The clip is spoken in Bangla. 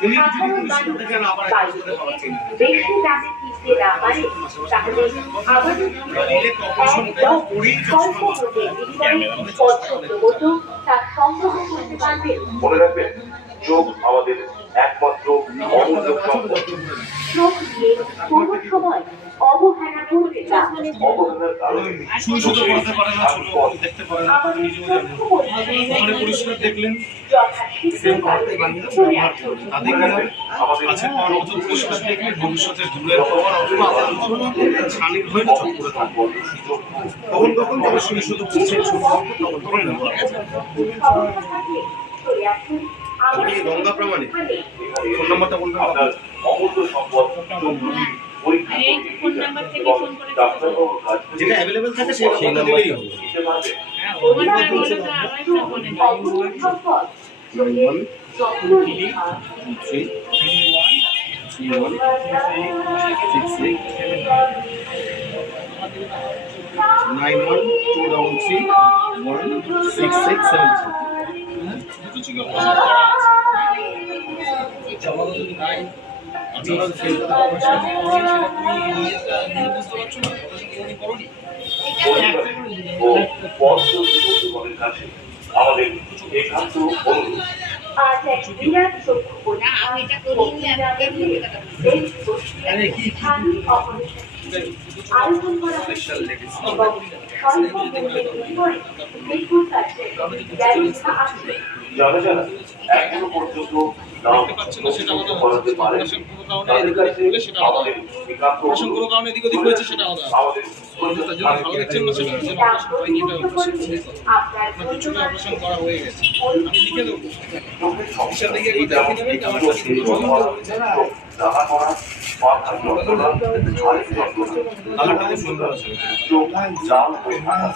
বেশি দামে কিনতে না পারে তাহলে আবারও একদম স্বল্প মূল্যে বিনিময়ে পছন্দ মতো তা সংগ্রহ করতে পারবেন। মনে রাখবেন, চোখ আমাদের একমাত্র অমূল্য সম্পদ। চোখ দিয়ে কোনো সময় অবহেলা করবে না। অবহেলার কারণে দেখতে পারে না, নিজেও জানেন। ওখানে পরিষ্কার দেখলেন তাদের কাছে পাওয়ার মতো পরিষ্কার দেখলে ভবিষ্যতে দূরের হওয়ার অথবা ছানির হয়ে চোখ করে থাকবো। তখন তখন তাদের সঙ্গে শুধু তখন তখন ব্যবহার আপনি গঙ্গা প্রামাণিক ফোন নাম্বারটা বলবেন। আপনার অমূল্য সম্পদ যেটা অ্যাভেলেবেল থাকে সেই নাম্বার দিলেই হবে। আমাদের একান্ত অনুরোধ, আজ এক বিরাট চক্ষু আয়োজন করা হয়েছে এবং স্বল্প মূল্যে বিনিময়ে বিপুল কাছে ব্যবস্থা আছে। যারা যারা এখনো পর্যন্ত নাম করাতে পারে তাদের কাছে আমাদের একান্ত অনুরোধ, আমাদের অপারেশন করা হয়ে গেছে, আমি লিখে দেবো। চোখের সমস্যা কালারটা সুন্দর আছে। চোখ লাল হয়ে থাকা,